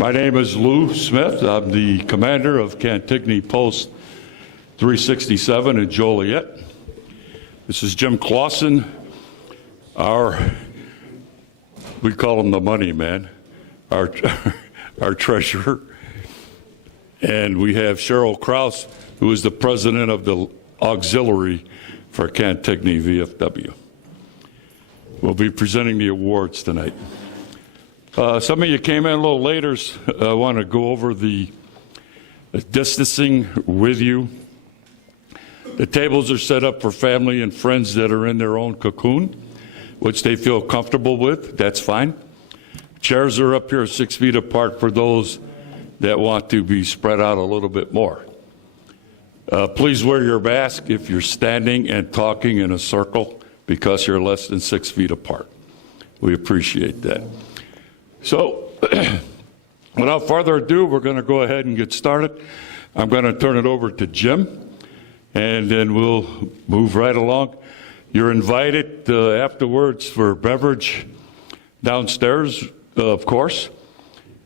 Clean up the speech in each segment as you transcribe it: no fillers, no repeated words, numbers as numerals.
My name is Lou Smith. I'm the commander of Cantigny Post 367 in Joliet. This is Jim Clausen, we call him the money man, our treasurer. And we have Cheryl Kraus, who is the president of the auxiliary for Cantigny VFW. We'll be presenting the awards tonight. Some of you came in a little later. I want to go over the distancing with you. The tables are set up for family and friends that are in their own cocoon, which they feel comfortable with. That's fine. Chairs are up here 6 feet apart for those that want to be spread out a little bit more. Please wear your mask if you're standing and talking in a circle because you're less than 6 feet apart. We appreciate that. So, without further ado, we're going to go ahead and get started. I'm going to turn it over to Jim, and then we'll move right along. You're invited afterwards for beverage downstairs, of course.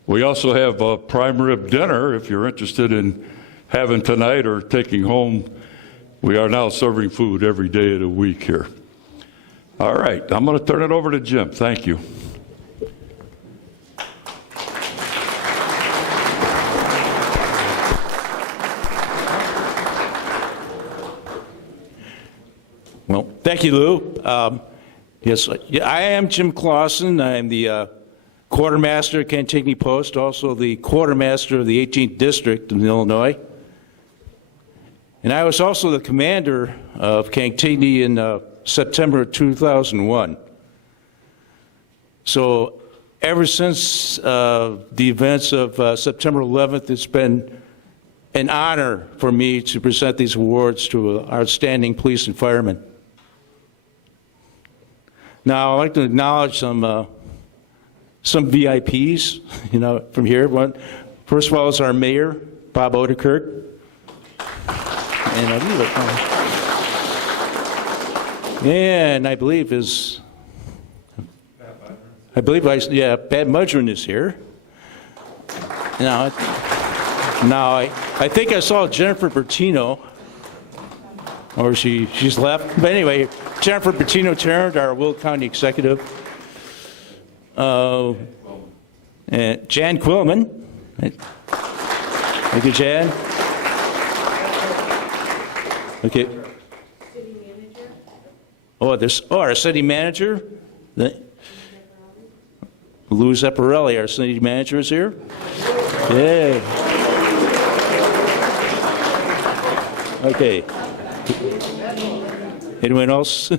We also have a prime rib dinner if you're interested in having tonight or taking home. We are now serving food every day of the week here. All right, I'm going to turn it over to Jim. Thank you. Well, thank you, Lou. Yes, I am Jim Clausen. I'm the quartermaster of Cantigny Post, also the quartermaster of the 18th District in Illinois. And I was also the commander of Cantigny in September of 2001. So ever since the events of September 11th, it's been an honor for me to present these awards to outstanding police and firemen. Now, I'd like to acknowledge some VIPs, from here. First of all, is our mayor, Bob Odekirk. And I believe Pat Mudgeon is here. Now, I think I saw Jennifer Bertino, or she's left. But anyway, Jennifer Bertino Tarrant, our Will County executive. And Jan Quillman. Thank you, Jan. Okay. City manager. Our city manager. Lou Zepparelli, our city manager, is here. Yay. Okay. Anyone else?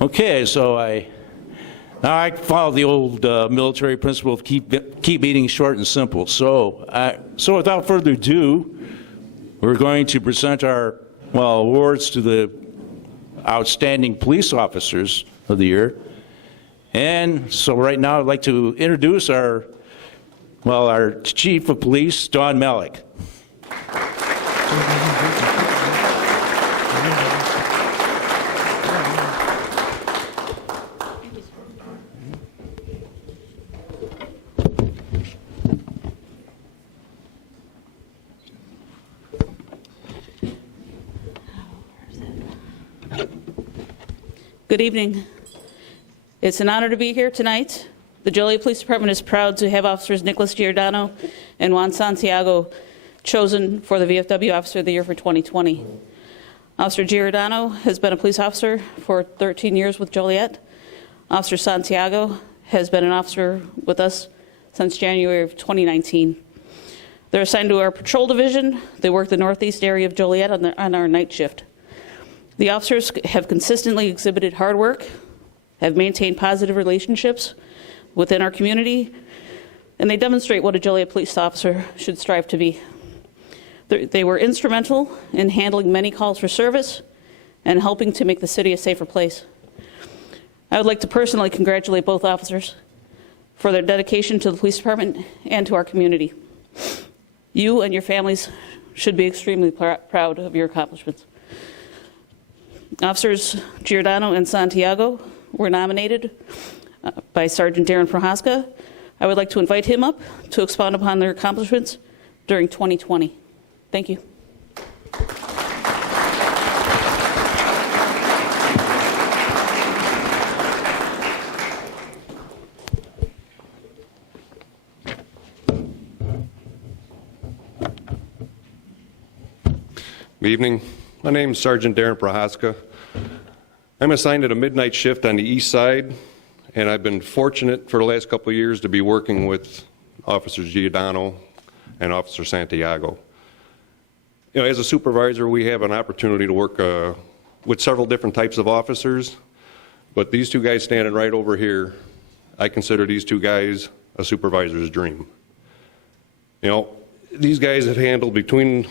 Okay, so I follow the old military principle of keep meetings short and simple. So without further ado, we're going to present our awards to the outstanding police officers of the year. And so right now I'd like to introduce our chief of police, Don Malik. Good evening. It's an honor to be here tonight. The Joliet Police Department is proud to have officers Nicholas Giordano and Juan Santiago chosen for the VFW Officer of the Year for 2020. Officer Giordano has been a police officer for 13 years with Joliet. Officer Santiago has been an officer with us since January of 2019. They're assigned to our patrol division. They work the northeast area of Joliet on our night shift. The officers have consistently exhibited hard work, have maintained positive relationships within our community, and they demonstrate what a Joliet police officer should strive to be. They were instrumental in handling many calls for service and helping to make the city a safer place. I would like to personally congratulate both officers for their dedication to the police department and to our community. You and your families should be extremely proud of your accomplishments. Officers Giordano and Santiago were nominated by Sergeant Darren Prohaska. I would like to invite him up to expound upon their accomplishments during 2020. Thank you. Good evening. My name is Sergeant Darren Prohaska. I'm assigned at a midnight shift on the east side, and I've been fortunate for the last couple of years to be working with Officers Giordano and Officer Santiago. You know, as a supervisor, we have an opportunity to work with several different types of officers, but these two guys standing right over here, I consider these two guys a supervisor's dream. You know, these guys have handled,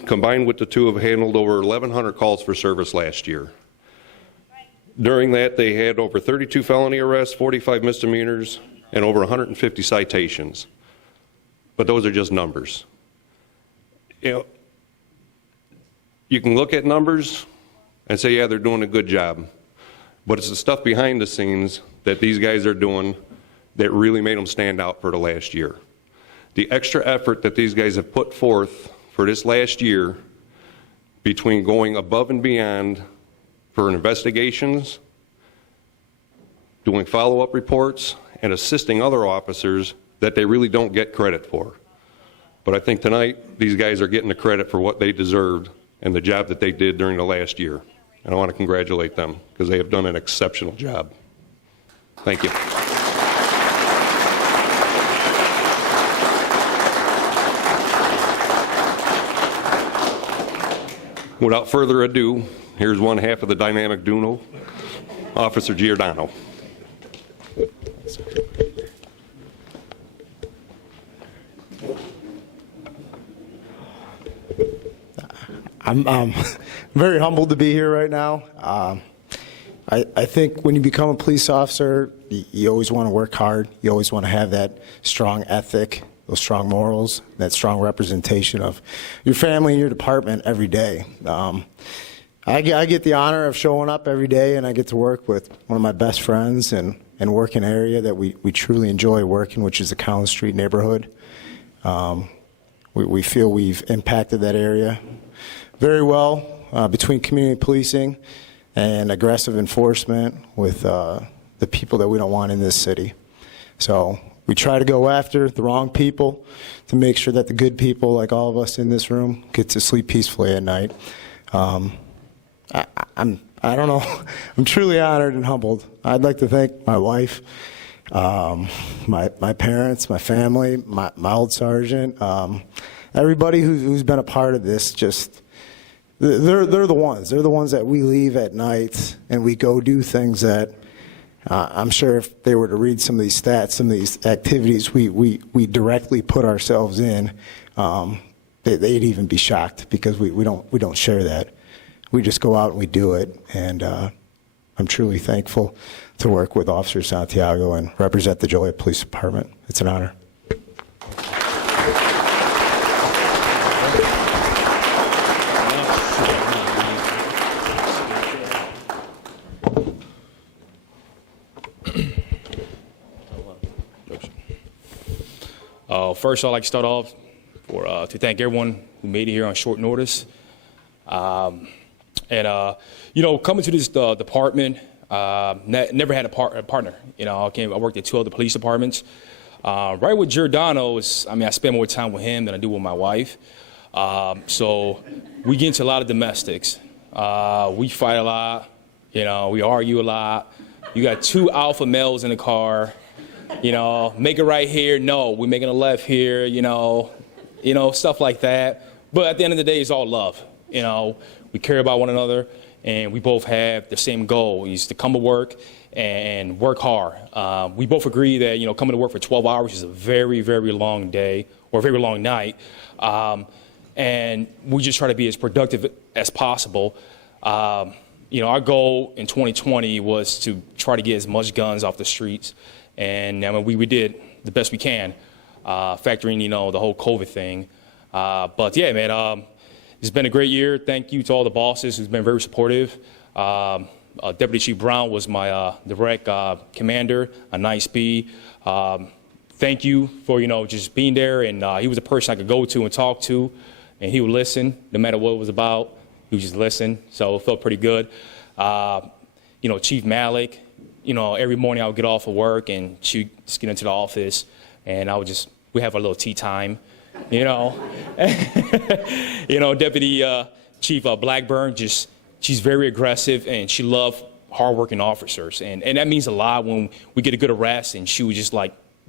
combined with the two, have handled over 1,100 calls for service last year. During that, they had over 32 felony arrests, 45 misdemeanors, and over 150 citations. But those are just numbers. You know, you can look at numbers and say, yeah, they're doing a good job. But it's the stuff behind the scenes that these guys are doing that really made them stand out for the last year. The extra effort that these guys have put forth for this last year, between going above and beyond for investigations, doing follow-up reports, and assisting other officers that they really don't get credit for. But I think tonight, these guys are getting the credit for what they deserved and the job that they did during the last year. And I want to congratulate them because they have done an exceptional job. Thank you. Without further ado, here's one half of the dynamic duo, Officer Giordano. I'm very humbled to be here right now. I think when you become a police officer, you always want to work hard. You always want to have that strong ethic, those strong morals, that strong representation of your family and your department every day. I get the honor of showing up every day, and I get to work with one of my best friends and work in an area that we truly enjoy working, which is the Collins Street neighborhood. We feel we've impacted that area very well between community policing and aggressive enforcement with the people that we don't want in this city. So we try to go after the wrong people to make sure that the good people, like all of us in this room, get to sleep peacefully at night. I don't know. I'm truly honored and humbled. I'd like to thank my wife, my parents, my family, my old sergeant, everybody who's been a part of this. Just they're the ones. They're the ones that we leave at night and we go do things that I'm sure if they were to read some of these stats, some of these activities we directly put ourselves in, they'd even be shocked because we don't share that. We just go out and we do it, and I'm truly thankful to work with Officer Santiago and represent the Joliet Police Department. It's an honor. First, I'd like to start off to thank everyone who made it here on short notice. You know, coming to this department, never had a partner. You know, I worked at 2 other police departments. Right with Giordano, I spend more time with him than I do with my wife. So we get into a lot of domestics. We fight a lot. You know, we argue a lot. You got 2 alpha males in the car. You know, make it right here. No, we're making a left here. You know, stuff like that. But at the end of the day, it's all love. You know, we care about one another, and we both have the same goal: is to come to work and work hard. We both agree that coming to work for 12 hours is a very, very long day or a very long night, and we just try to be as productive as possible. Our goal in 2020 was to try to get as much guns off the streets. And we did the best we can, factoring, the whole COVID thing. But yeah, man, it's been a great year. Thank you to all the bosses who's been very supportive. Deputy Chief Brown was my direct commander on 9th Speed. Thank you for, just being there, and he was a person I could go to and talk to, and he would listen no matter what it was about. He would just listen, so it felt pretty good. Chief Malik, every morning I would get off of work and she'd just get into the office, and we have a little tea time, Deputy Chief Blackburn, she's very aggressive, and she loved hardworking officers, and that means a lot when we get a good arrest, and she would just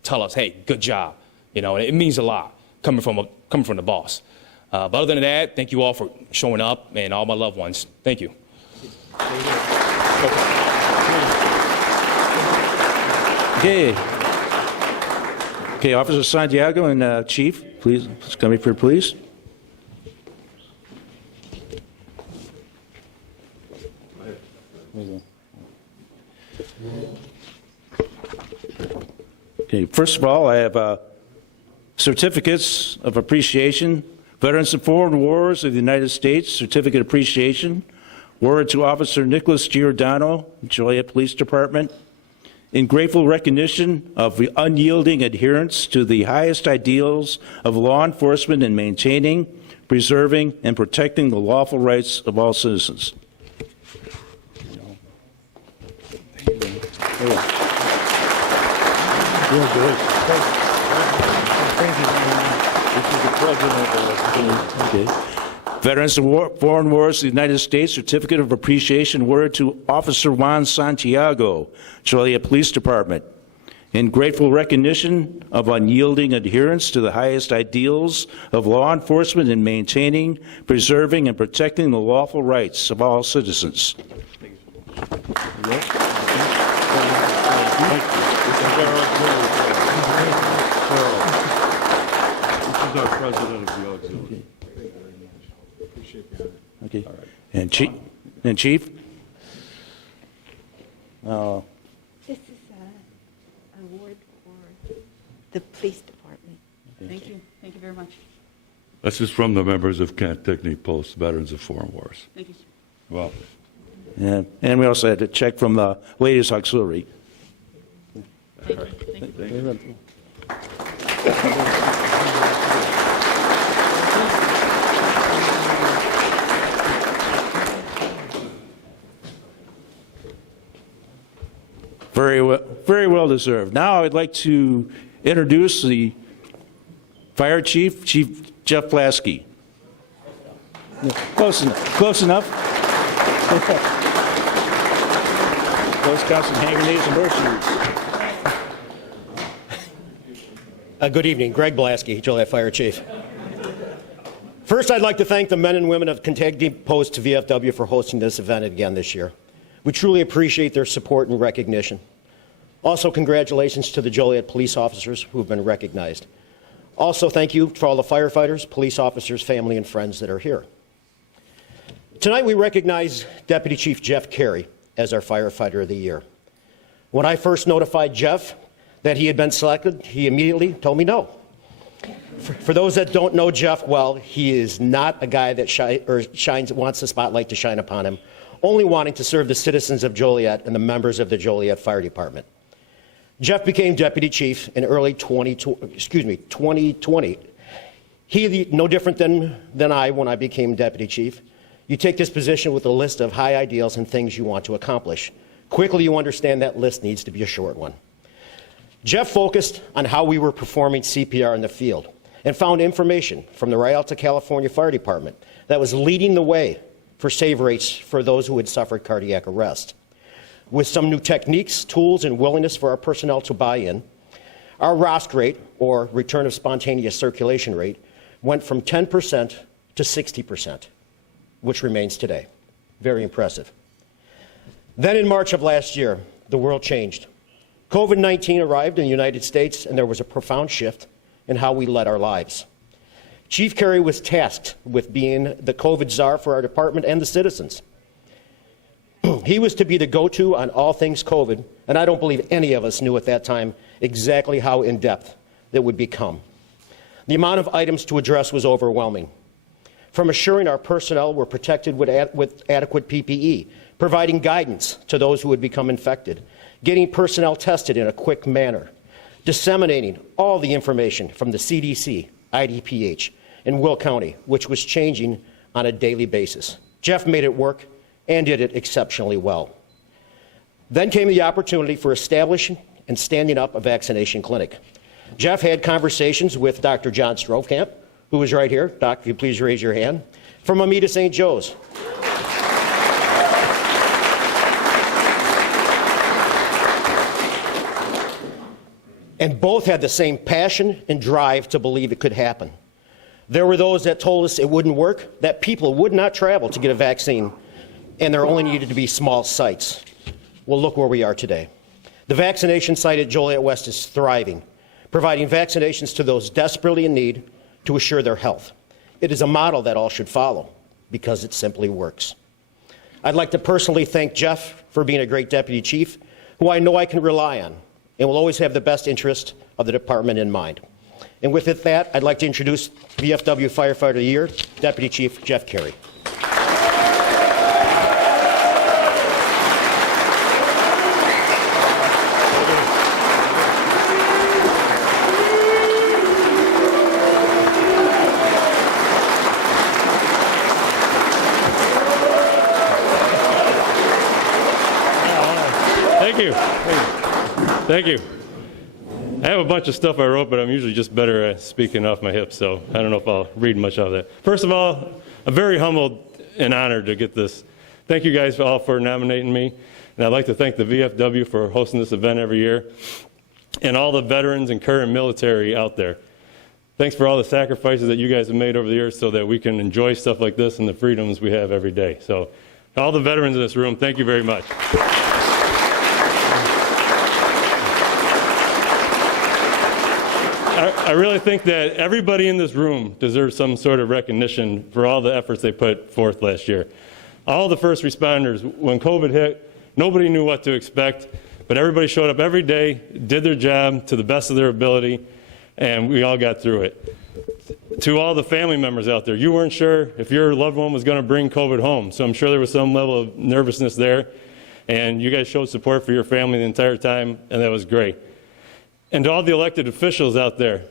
tell us, hey, good job. It means a lot coming from the boss. But other than that, thank you all for showing up, and all my loved ones. Thank you. Okay, Officer Santiago and Chief, please come here, please. Okay, first of all, I have certificates of appreciation. Veterans of Foreign Wars of the United States, Certificate of Appreciation, awarded to Officer Nicholas Giordano, Joliet Police Department, in grateful recognition of the unyielding adherence to the highest ideals of law enforcement in maintaining, preserving, and protecting the lawful rights of all citizens. Okay. Veterans of Foreign Wars of the United States, Certificate of Appreciation awarded to Officer Juan Santiago, Joliet Police Department, in grateful recognition of unyielding adherence to the highest ideals of law enforcement in maintaining, preserving, and protecting the lawful rights of all citizens. Our president of the auxiliary. Okay. And Chief? This is an award for the police department. Thank you. Thank you very much. This is from the members of Cantigny Post, Veterans of Foreign Wars. Thank you. Well, And we also had a check from the Ladies Auxiliary. Thank you. Thank you. Very well deserved. Now I'd like to introduce the Fire Chief, Chief Jeff Blasky. Close enough. Close enough. Close got some hand grenades and horseshoes. Good evening. Greg Blasky, Joliet Fire Chief. First, I'd like to thank the men and women of Cantigny Post to VFW for hosting this event again this year. We truly appreciate their support and recognition. Also, congratulations to the Joliet police officers who have been recognized. Also, thank you for all the firefighters, police officers, family, and friends that are here. Tonight, we recognize Deputy Chief Jeff Carey as our Firefighter of the Year. When I first notified Jeff that he had been selected, he immediately told me no. For those that don't know Jeff well, he is not a guy that wants the spotlight to shine upon him, only wanting to serve the citizens of Joliet and the members of the Joliet Fire Department. Jeff became Deputy Chief in early 2020. He, no different than I when I became Deputy Chief. You take this position with a list of high ideals and things you want to accomplish. Quickly, you understand that list needs to be a short one. Jeff focused on how we were performing CPR in the field and found information from the Rialto, California Fire Department that was leading the way for save rates for those who had suffered cardiac arrest. With some new techniques, tools, and willingness for our personnel to buy in, our ROSC rate, or return of spontaneous circulation rate, went from 10% to 60%, which remains today. Very impressive. Then in March of last year, the world changed. COVID-19 arrived in the United States, and there was a profound shift in how we led our lives. Chief Carey was tasked with being the COVID czar for our department and the citizens. He was to be the go-to on all things COVID, and I don't believe any of us knew at that time exactly how in-depth it would become. The amount of items to address was overwhelming. From assuring our personnel were protected with adequate PPE, providing guidance to those who would become infected, getting personnel tested in a quick manner, disseminating all the information from the CDC, IDPH, and Will County, which was changing on a daily basis. Jeff made it work and did it exceptionally well. Then came the opportunity for establishing and standing up a vaccination clinic. Jeff had conversations with Dr. John Strokamp, who is right here. Doc, if you please raise your hand, from Amita St. Joe's. And both had the same passion and drive to believe it could happen. There were those that told us it wouldn't work, that people would not travel to get a vaccine, and there only needed to be small sites. Well, look where we are today. The vaccination site at Joliet West is thriving, providing vaccinations to those desperately in need to assure their health. It is a model that all should follow because it simply works. I'd like to personally thank Jeff for being a great deputy chief, who I know I can rely on and will always have the best interest of the department in mind. And with that, I'd like to introduce VFW Firefighter of the Year, Deputy Chief Jeff Carey. Thank you. I have a bunch of stuff I wrote, but I'm usually just better at speaking off my hips, so I don't know if I'll read much of that. First of all, I'm very humbled and honored to get this. Thank you guys all for nominating me, and I'd like to thank the VFW for hosting this event every year, and all the veterans and current military out there. Thanks for all the sacrifices that you guys have made over the years so that we can enjoy stuff like this and the freedoms we have every day. So, all the veterans in this room, thank you very much. I really think that everybody in this room deserves some sort of recognition for all the efforts they put forth last year. All the first responders, when COVID hit, nobody knew what to expect, but everybody showed up every day, did their job to the best of their ability, and we all got through it. To all the family members out there, you weren't sure if your loved one was going to bring COVID home, so I'm sure there was some level of nervousness there, and you guys showed support for your family the entire time, and that was great. And to all the elected officials out there,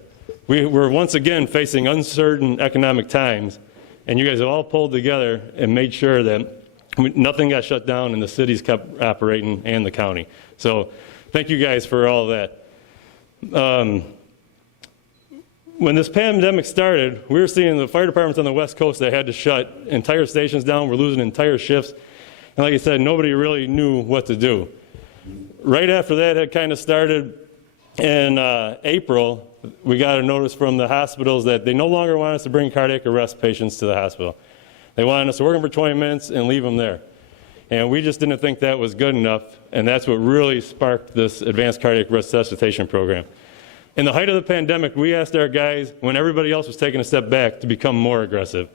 we're once again facing uncertain economic times, and you guys have all pulled together and made sure that nothing got shut down and the cities kept operating and the county. So thank you guys for all of that. When this pandemic started, we were seeing the fire departments on the West Coast that had to shut entire stations down. We're losing entire shifts. And like I said, nobody really knew what to do. Right after that had kind of started, in April, we got a notice from the hospitals that they no longer want us to bring cardiac arrest patients to the hospital. They wanted us to work them for 20 minutes and leave them there. And we just didn't think that was good enough, and that's what really sparked this advanced cardiac resuscitation program. In the height of the pandemic, we asked our guys, when everybody else was taking a step back, to become more aggressive.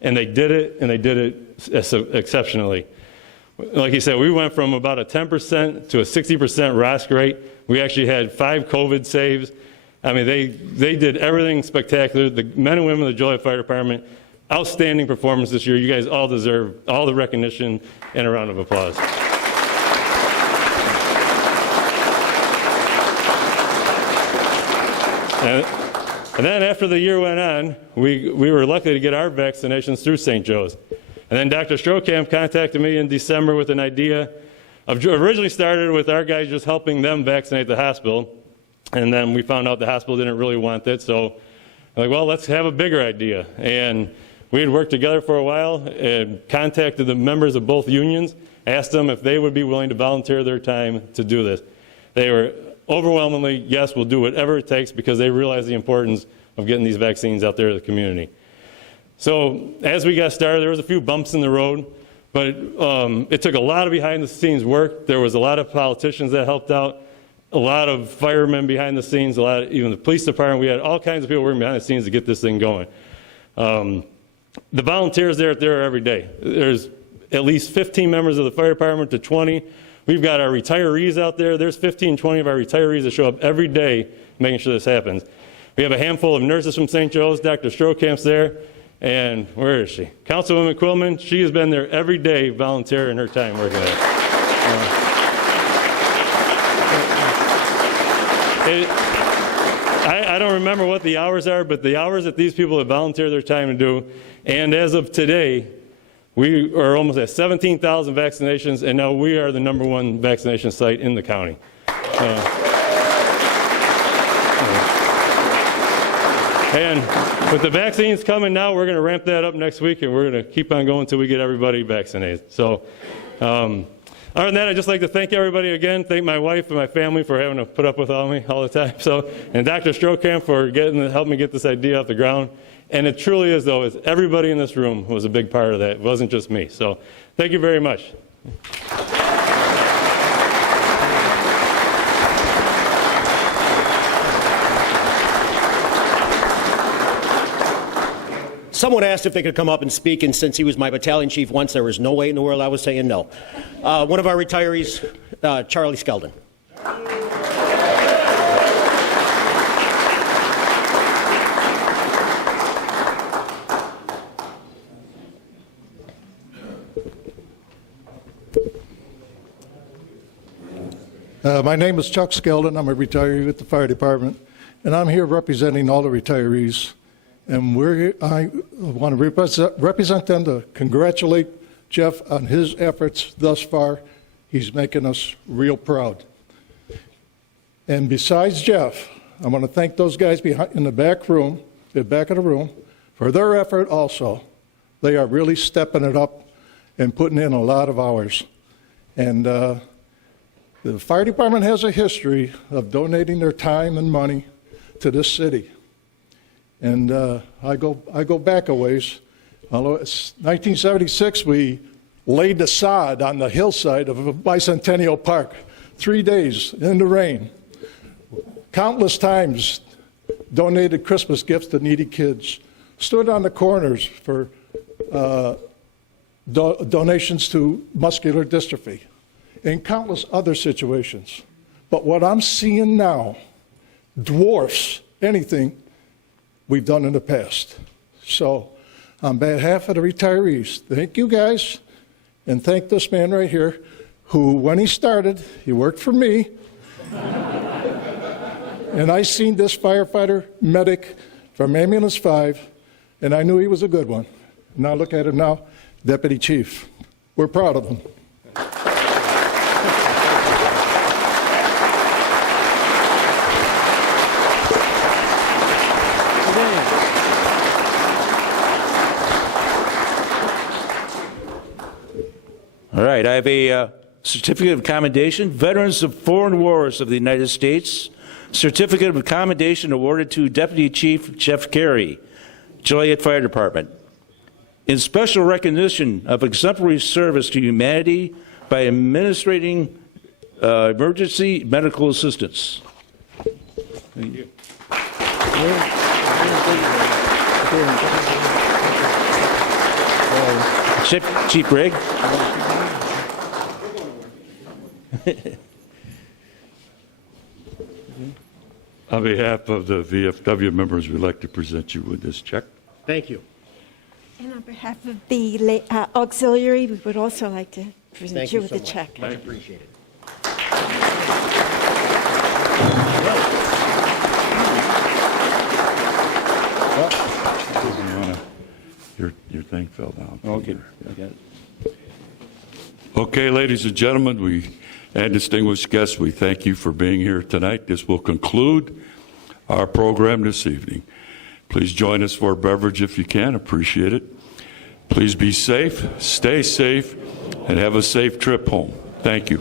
And they did it, and they did it exceptionally. Like he said, we went from about a 10% to a 60% ROSC rate. We actually had 5 COVID saves. I mean, they did everything spectacular. The men and women of the Joliet Fire Department, outstanding performance this year. You guys all deserve all the recognition and a round of applause. And then after the year went on, we were lucky to get our vaccinations through St. Joe's. And then Dr. Strokamp contacted me in December with an idea of, originally started with our guys just helping them vaccinate the hospital. And then we found out the hospital didn't really want it. So I'm like, well, let's have a bigger idea. And we had worked together for a while and contacted the members of both unions, asked them if they would be willing to volunteer their time to do this. They were overwhelmingly, yes, we'll do whatever it takes, because they realize the importance of getting these vaccines out there to the community. So as we got started, there was a few bumps in the road, but it took a lot of behind-the-scenes work. There was a lot of politicians that helped out, a lot of firemen behind the scenes, a lot of, even the police department. We had all kinds of people working behind the scenes to get this thing going. The volunteers there are every day. There's at least 15 members of the fire department to 20. We've got our retirees out there. There's 15, 20 of our retirees that show up every day making sure this happens. We have a handful of nurses from St. Joe's. Dr. Strokamp's there. And where is she? Councilwoman Quillman, she has been there every day volunteering her time working there. I don't remember what the hours are, but the hours that these people have volunteered their time to do, and as of today, we are almost at 17,000 vaccinations, and now we are the #1 vaccination site in the county. And with the vaccines coming now, we're going to ramp that up next week, and we're going to keep on going until we get everybody vaccinated. So, other than that, I'd just like to thank everybody again. Thank my wife and my family for having to put up with me all the time. So, and Dr. Strokamp for helping me get this idea off the ground. And it truly is, though, everybody in this room was a big part of that. It wasn't just me. So, thank you very much. Someone asked if they could come up and speak, and since he was my battalion chief once, there was no way in the world I was saying no. One of our retirees, Charlie Skeldon. My name is Chuck Skeldon. I'm a retiree with the fire department, and I'm here representing all the retirees. And I want to represent them to congratulate Jeff on his efforts thus far. He's making us real proud. And besides Jeff, I want to thank those guys in the back room, the back of the room, for their effort also. They are really stepping it up and putting in a lot of hours. And the fire department has a history of donating their time and money to this city. And I go back a ways. Although it's 1976, we laid the sod on the hillside of Bicentennial Park, 3 days in the rain. Countless times donated Christmas gifts to needy kids, stood on the corners for donations to muscular dystrophy, and countless other situations. But what I'm seeing now dwarfs anything we've done in the past. So on behalf of the retirees, thank you guys, and thank this man right here who, when he started, he worked for me, and I seen this firefighter medic from Ambulance 5, and I knew he was a good one. Now look at him now, Deputy Chief. We're proud of him. All right, I have a certificate of commendation, Veterans of Foreign Wars of the United States, certificate of commendation awarded to Deputy Chief Jeff Carey, Joliet Fire Department, in special recognition of exemplary service to humanity by administering emergency medical assistance. Thank you. Chief Greg. On behalf of the VFW members, we'd like to present you with this check. Thank you. And on behalf of the auxiliary, we would also like to present Thank you you with so a much. check. Much appreciated. Your thing fell down. Okay, I got it. Okay, ladies and gentlemen, and distinguished guests, we thank you for being here tonight. This will conclude our program this evening. Please join us for a beverage if you can. Appreciate it. Please be safe, stay safe, and have a safe trip home. Thank you.